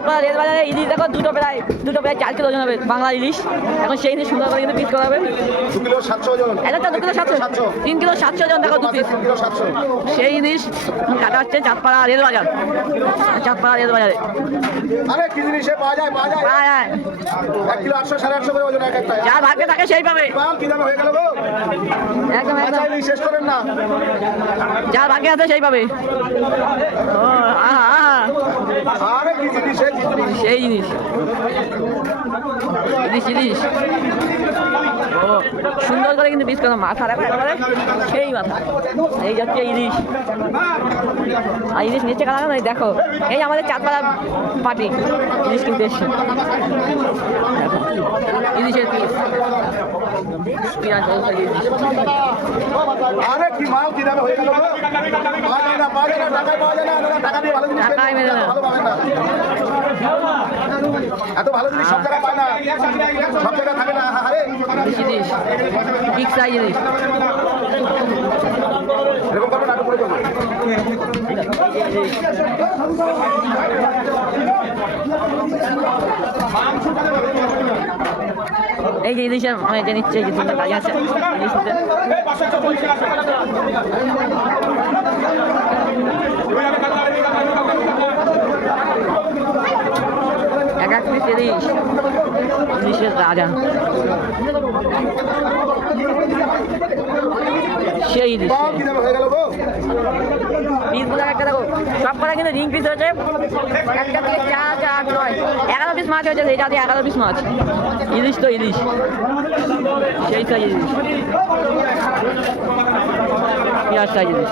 Chandpara rail বাজারে ইলিশ দেখো দুটো প্রায় 4 কিলো ওজন হবে বাংলা ইলিশ। এখন সেই ইলিশ সুন্দর করে কিন্তু পিস করা হবে। 2 কিলো 700 ওজন। এটা 2 কিলো 700, 3 কিলো 700 ওজন দেখো 2 পিস। 3 কিলো 700। সেই ইলিশ কাটা হচ্ছে চাঁদপাড়া রেল বাজার, চাঁদপাড়া রেল বাজারে। আরে কি জিনিসে পাওয়া যায় 1 কিলো 800 850 করে ওজন এক একটা। যার ভাগ্যে থাকে সেই পাবে। কি দাম হয়ে গেল গো? একদম একদম ইলিশ শেষ করেন না। যার ভাগ্যে আছে সেই পাবে। ও আহা আহা আরে কি জিনিস সেই জিনিস ইলিশ ইলিশ। ও সুন্দর করে কিন্তু পিস করা মাথা দেখো একেবারে সেই মাথা। এই যাচ্ছে ইলিশ, আর ইলিশ নিচে কাটা না দেখো। এই আমাদের চাঁদপাড়া পার্টি ইলিশ কিনতে এসছে। ইলিশের পিস আরে কি মাল কি দাম হয়ে গেল গো? পাওয়া যায় না টাকায় পাওয়া যায় না। টাকা দিয়ে ভালো জিনিস টাকায় মেলে না। ভালো পাবেন না। এত ভালো জিনিস সব জায়গায় পায় না, সব জায়গায় থাকে না। আরে ইলিশ বিগ সাইজ ইলিশ। এরকম করবেন আটু করে করবেন। এই যে ইলিশের মানে যে নিচ্ছে যে তিনটা কাজ আছে ইলিশ নিতে। এক এক পিস ইলিশ, ইলিশের রাজা সেই ইলিশ। কি দাম হয়ে গেল গো? পিসগুলো একটা দেখো সব কটা কিন্তু রিং পিস হয়েছে। একটা থেকে 4, 8, 9, 11 পিস মাছ হয়েছে। এটা দিয়ে 11 পিস মাছ। ইলিশ তো ইলিশ সেই সাইজ ইলিশ, পেঁয়াজ সাইজ ইলিশ।